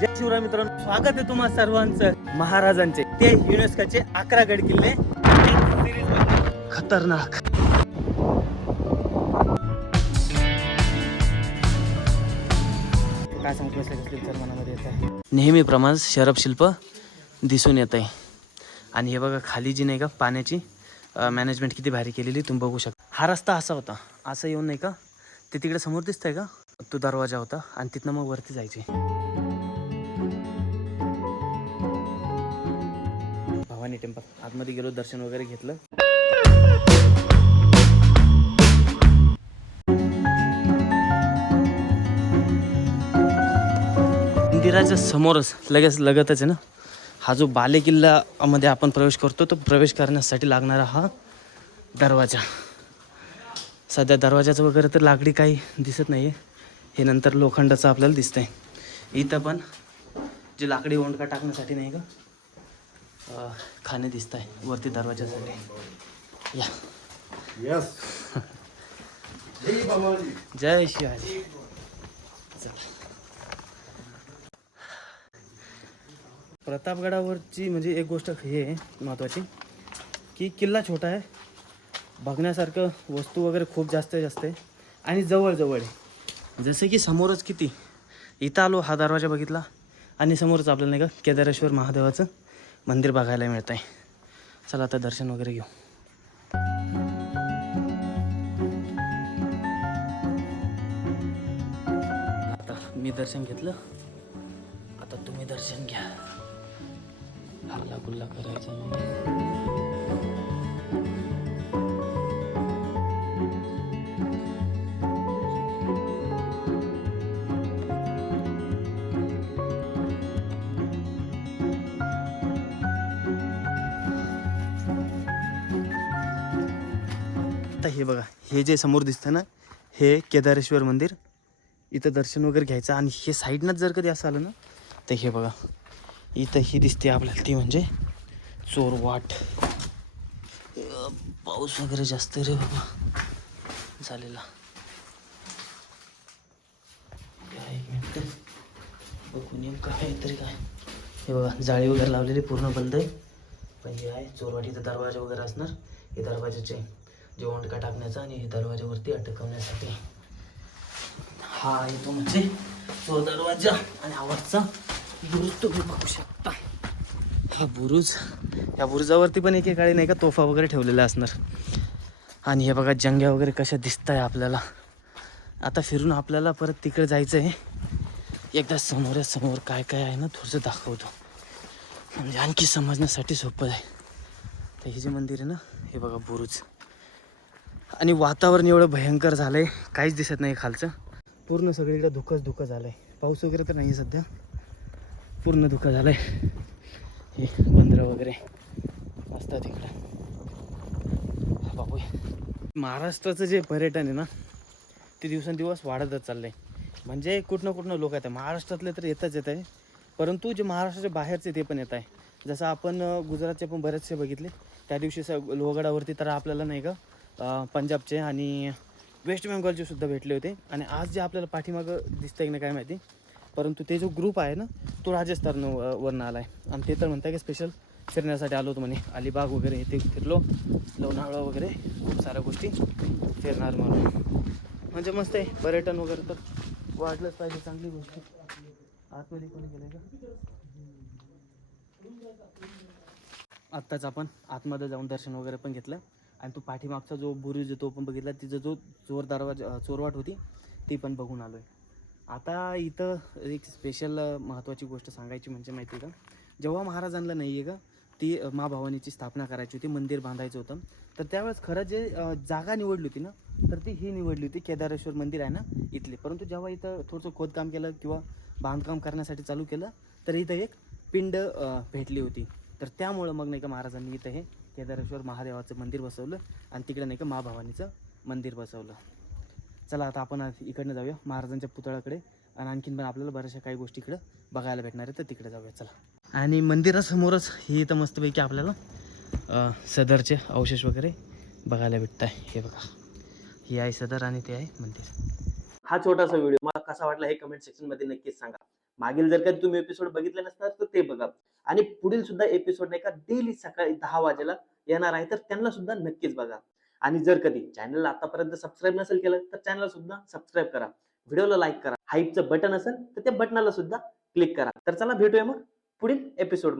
जय शिवराय मित्रांनो, स्वागत आहे तुम्हा सर्वांचं महाराजांचे ते युनेस्कोचे 11 गड किल्ले खतरनाक. काय सांगतो विचार मनामध्ये येत आहे. नेहमीप्रमाणे शरभ शिल्प दिसून येत आहे. आणि हे बघा खाली जी नाही का पाण्याची मॅनेजमेंट किती भारी केलेली तुम्ही बघू शकता. हा रस्ता असा होता, असं येऊन नाही का ते तिकडे समोर दिसतंय का, तो दरवाजा होता आणि तिथनं मग वरती जायचे. भवानी टेम्पल आतमध्ये गेलो, दर्शन वगैरे घेतलं. मंदिराच्या समोरच लगतच आहे ना हा जो बाले किल्ला मध्ये आपण प्रवेश करतो, तो प्रवेश करण्यासाठी लागणारा हा दरवाजा. सध्या दरवाजाचं वगैरे तर लाकडी काही दिसत नाही आहे, हे नंतर लोखंडाचं आपल्याला दिसतंय. इथं पण जे लाकडी ओंडका टाकण्यासाठी नाही का खाणे दिसत आहे वरती दरवाजासाठी. या यस. जय शिवाजी. चला. प्रतापगडावरची म्हणजे एक गोष्ट हे आहे महत्त्वाची की किल्ला छोटा आहे, बघण्यासारखं वस्तू वगैरे खूप जास्त आहे आणि जवळ आहे. जसे की समोरच किती इथं आलो, हा दरवाजा बघितला आणि समोरच आपल्याला नाही का केदारेश्वर महादेवाचं मंदिर बघायला मिळत आहे. चला आता दर्शन वगैरे घेऊ. आता मी दर्शन घेतलं, आता तुम्ही दर्शन घ्या. हल्ला गुल्ला करायचा नाही. आता हे बघा, हे जे समोर दिसतं ना, हे केदारेश्वर मंदिर. इथं दर्शन वगैरे घ्यायचं आणि हे साईडनंच जर कधी असं आलं ना, तर हे बघा इथं ही दिसते आपल्याला, ती म्हणजे चोरवाट. पाऊस वगैरे जास्त रे बाबा झालेला. काय बघू नेमकं आहे तरी काय. हे बघा जाळी वगैरे लावलेली पूर्ण बंद आहे, पण हे आहे चोरवाटीचा दरवाजा वगैरे असणार. हे दरवाजाचे जे ओंडका टाकण्याचा आणि हे दरवाजावरती अटकवण्यासाठी हा येतो म्हणजे चोर दरवाजा. आणि आवडचा बुरुज तुम्ही बघू शकता. हा बुरुज, या बुरुजावरती पण एकेकाळी नाही का तोफा वगैरे ठेवलेला असणार. आणि हे बघा जंग्या वगैरे कशा दिसत आहे आपल्याला. आता फिरून आपल्याला परत तिकडे जायचं आहे. एकदा समोर काय काय आहे ना थोडंसं दाखवतो, म्हणजे आणखी समजण्यासाठी सोपं आहे. तर हे जे मंदिर आहे ना, हे बघा बुरुज. आणि वातावरण एवढं भयंकर झालं आहे, काहीच दिसत नाही खालचं. पूर्ण सगळीकडे धुकंच झालं आहे. पाऊस वगैरे तर नाही आहे सध्या, पूर्ण धुकं झालं आहे. हे बंदरं वगैरे असतात इकडं. बाबू, महाराष्ट्राचं जे पर्यटन आहे ना, ते दिवसेंदिवस वाढतच चाललं आहे. म्हणजे कुठनं लोक येत आहे. महाराष्ट्रातले तर येत आहे, परंतु जे महाराष्ट्राच्या बाहेरचे ते पण येत आहे. जसं आपण गुजरातचे पण बरेचसे बघितले त्या दिवशी लोहगडावरती, तर आपल्याला नाही का पंजाबचे आणि वेस्ट बेंगॉलचे सुद्धा भेटले होते. आणि आज जे आपल्याला पाठीमागं दिसतंय ना काय माहिती, परंतु ते जो ग्रुप आहे ना, तो राजस्थानवरनं आला आहे. आणि ते तर म्हणताय की स्पेशल फिरण्यासाठी आलो होतो म्हणे. अलिबाग वगैरे इथे फिरलो, लोणावळा वगैरे खूप साऱ्या गोष्टी फिरणार म्हणून. म्हणजे मस्त आहे पर्यटन वगैरे तर वाढलंच पाहिजे, चांगली गोष्ट. आतमध्ये कोणी गेलं का? आत्ताच आपण आतमध्ये जाऊन दर्शन वगैरे पण घेतलं. आणि तो पाठीमागचा जो बुरुज तो पण बघितला, तिचा जो चोरवाट होती ती पण बघून आलो आहे. आता इथं एक स्पेशल महत्त्वाची गोष्ट सांगायची म्हणजे माहिती आहे का, जेव्हा महाराजांना नाही आहे का ती माँ भवानीची स्थापना करायची होती, मंदिर बांधायचं होतं, तर त्यावेळेस खरं जे जागा निवडली होती ना, तर ती ही निवडली होती केदारेश्वर मंदिर आहे ना इथले. परंतु जेव्हा इथं थोडंसं खोदकाम केलं किंवा बांधकाम करण्यासाठी चालू केलं, तर इथं एक पिंड भेटली होती. तर त्यामुळं मग नाही का महाराजांनी इथं हे केदारेश्वर महादेवाचं मंदिर बसवलं आणि तिकडे नाही का माँ भवानीचं मंदिर बसवलं. चला आता आपण इकडनं जाऊया महाराजांच्या पुतळ्याकडे, आणि आणखीन पण आपल्याला बऱ्याचशा काही गोष्टी इकडं बघायला भेटणार आहे, तर तिकडे जाऊया चला. आणि मंदिरासमोरच ही इथं मस्तपैकी आपल्याला सदरचे अवशेष वगैरे बघायला भेटत आहे. हे बघा, ही आहे सदर आणि ते आहे मंदिर. हा छोटासा व्हिडिओ मला कसा वाटला हे कमेंट सेक्शनमध्ये नक्कीच सांगा. मागील जर कधी तुम्ही एपिसोड बघितले नसणार तर ते बघा. आणि पुढील सुद्धा एपिसोड नाही का डेली सकाळी 10 वाजेला येणार आहे, तर त्यांना सुद्धा नक्कीच बघा. आणि जर कधी चॅनलला आतापर्यंत सबस्क्राईब नसेल केलं तर चॅनलला सुद्धा सबस्क्राईब करा. व्हिडिओला लाईक करा. हाईपचं बटन असेल तर त्या बटनाला सुद्धा क्लिक करा. तर चला भेटूया मग पुढील एपिसोड